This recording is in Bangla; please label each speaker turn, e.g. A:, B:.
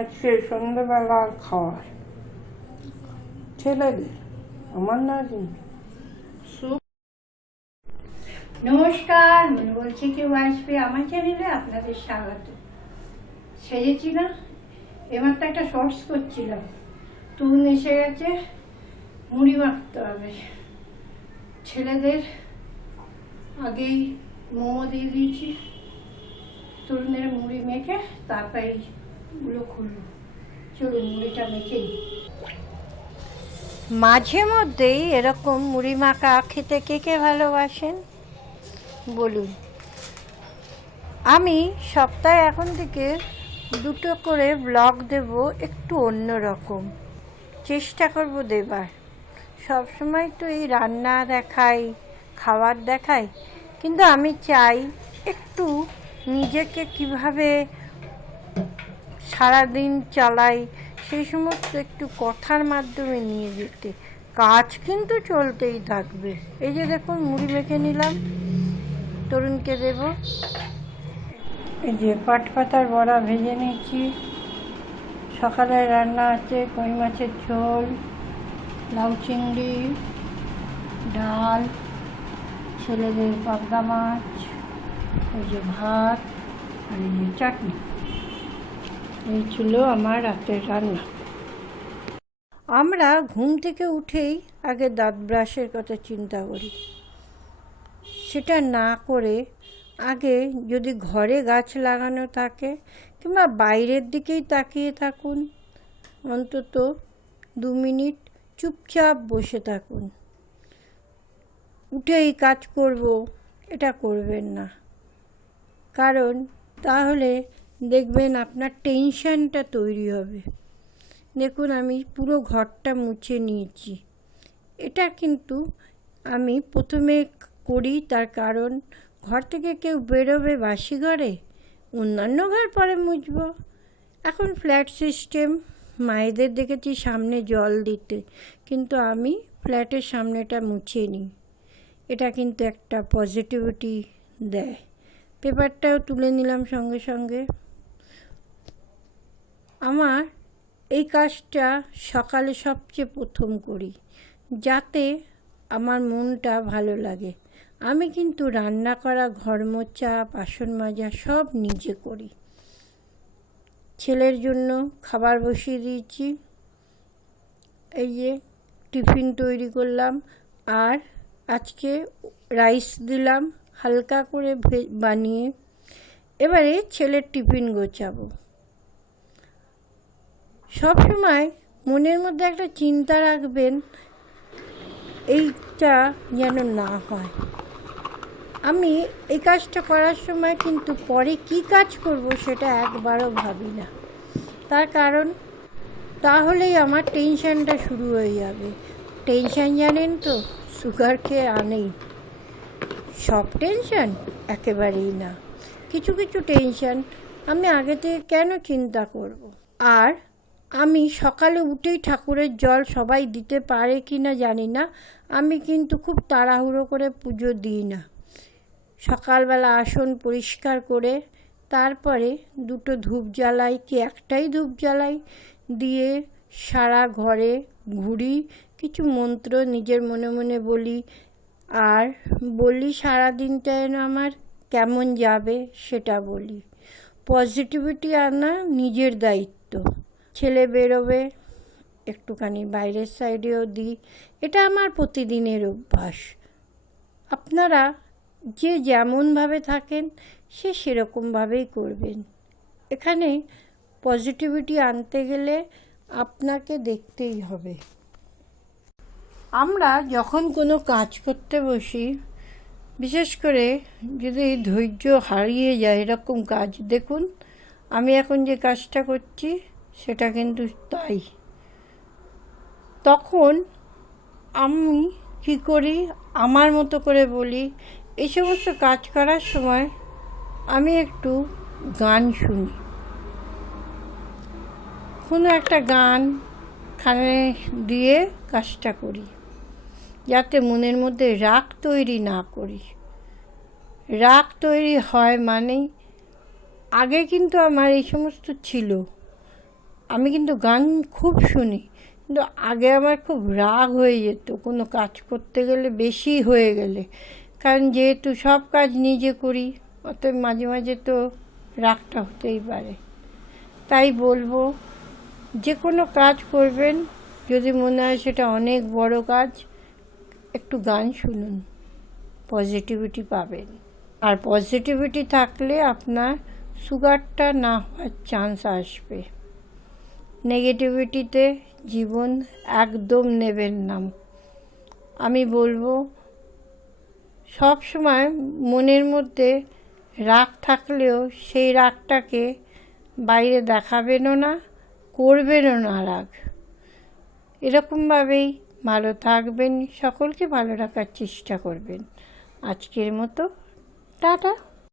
A: আজকে সন্ধ্যেবেলা খাওয়ার ছেলেদের, আমার না
B: নমস্কার, মনে বলছি কেউ আসবে আমার চ্যানেলে আপনাদের স্বাগত। সেজেছি না? এবার তো একটা শর্টস করছিলাম। তুন এসে গেছে, মুড়ি মাখতে হবে। ছেলেদের আগেই মোমো দিয়ে দিয়েছি। তরুণের মুড়ি মেখে তারপরে মাঝে মধ্যেই এরকম মুড়ি মাখা খেতে কে কে ভালোবাসেন? বলুন। আমি সপ্তাহে এখন থেকে দুটো করে ব্লগ দেব একটু অন্য রকম। চেষ্টা করব দেবার। সবসময় তো এই রান্না দেখাই, খাবার দেখাই, কিন্তু আমি চাই একটু নিজেকে কীভাবে সারাদিন চালাই, সেই সমস্ত একটু কথার মাধ্যমে নিয়ে যেতে। কাজ কিন্তু চলতেই থাকবে। এই যে দেখুন, মুড়ি মেখে নিলাম। তরুণকে দেব।
A: এই যে পাট পাতার বড়া ভেজে নিয়েছি সকালে রান্না আছে কই মাছের ঝোল, লাউ চিংড়ি, ডাল, ছেলেদের পাবদা মাছ, এই যে ভাত, আর এই যে চাটনি। এই ছিল আমার রাতের রান্না।
B: আমরা ঘুম থেকে উঠেই আগে দাঁত ব্রাশের কথা চিন্তা করি। সেটা না করে আগে যদি ঘরে গাছ লাগানো থাকে কিংবা বাইরের দিকেই তাকিয়ে থাকুন, অন্তত দু মিনিট চুপচাপ বসে থাকুন। উঠেই কাজ করব, এটা করবেন না। কারণ তাহলে দেখবেন আপনার টেনশানটা তৈরি হবে। দেখুন, আমি পুরো ঘরটা মুছে নিয়েছি। এটা কিন্তু আমি প্রথমে করি, তার কারণ ঘর থেকে কেউ বেরোবে বাসি ঘরে, অন্যান্য ঘর পরে মুছবো। এখন ফ্ল্যাট সিস্টেম মায়েদের দেখেছি সামনে জল দিতে, কিন্তু আমি ফ্ল্যাটের সামনেটা মুছে নিই। এটা কিন্তু একটা পজিটিভিটি দেয়। পেপারটাও তুলে নিলাম সঙ্গে সঙ্গে। আমার এই কাজটা সকালে সবচেয়ে প্রথম করি, যাতে আমার মনটা ভালো লাগে। আমি কিন্তু রান্না করা ঘর মোচা বাসন মাজা সব নিজে করি। ছেলের জন্য খাবার বসিয়ে দিয়েছি। এই যে টিফিন তৈরি করলাম আর আজকে রাইস দিলাম হালকা করে বানিয়ে। এবারে ছেলের টিফিন গোছাবো। সবসময় মনের মধ্যে একটা চিন্তা রাখবেন, এইটা যেন না হয়। আমি এই কাজটা করার সময় কিন্তু পরে কি কাজ করব সেটা একবারও ভাবি না। তার কারণ, তাহলেই আমার টেনশানটা শুরু হয়ে যাবে। টেনশান জানেন তো, সুগার খেয়ে আনেই। সব টেনশান? একেবারেই না। কিছু কিছু টেনশন আমি আগে থেকে কেন চিন্তা করব। আর আমি সকালে উঠেই ঠাকুরের জল সবাই দিতে পারে কি না জানি না। আমি কিন্তু খুব তাড়াহুড়ো করে পুজো দিই না। সকালবেলা আসন পরিষ্কার করে তারপরে দুটো ধূপ জ্বালাই, কি একটাই ধূপ জ্বালাই, দিয়ে সারা ঘরে ঘুরি, কিছু মন্ত্র নিজের মনে মনে বলি, আর বলি সারা দিনটা যেন আমার কেমন যাবে সেটা বলি। পজিটিভিটি আনা নিজের দায়িত্ব। ছেলে বেরোবে, একটুখানি বাইরের সাইডেও দিই। এটা আমার প্রতিদিনের অভ্যাস। আপনারা যে যেমনভাবে থাকেন, সে সেরকমভাবেই করবেন। এখানে পজিটিভিটি আনতে গেলে আপনাকে দেখতেই হবে। আমরা যখন কোনো কাজ করতে বসি, বিশেষ করে যদি ধৈর্য হারিয়ে যায় এরকম কাজ, দেখুন, আমি এখন যে কাজটা করছি সেটা কিন্তু তাই। তখন আমি কী করি? আমার মতো করে বলি এই সমস্ত কাজ করার সময় আমি একটু গান শুনি। কোনো একটা গান কানে দিয়ে কাজটা করি, যাতে মনের মধ্যে রাগ তৈরি না করি। রাগ তৈরি হয় মানেই আগে কিন্তু আমার এই সমস্ত ছিল। আমি কিন্তু গান খুব শুনি, কিন্তু আগে আমার খুব রাগ হয়ে যেত, কোনো কাজ করতে গেলে বেশি হয়ে গেলে। কারণ যেহেতু সব কাজ নিজে করি, অতএব মাঝে মাঝে তো রাগটা হতেই পারে। তাই বলব, যে কোনো কাজ করবেন, যদি মনে হয় সেটা অনেক বড় কাজ, একটু গান শুনুন, পজিটিভিটি পাবেন। আর পজিটিভিটি থাকলে আপনার সুগারটা না হওয়ার চান্স আসবে। নেগেটিভিটিতে জীবন একদম নেবেন না। আমি বলব, সব সময় মনের মধ্যে রাগ থাকলেও সেই রাগটাকে বাইরে দেখাবেনও না, করবেনও না রাগ। এরকমভাবেই ভালো থাকবেন, সকলকে ভালো রাখার চেষ্টা করবেন। আজকের মতো, টাটা।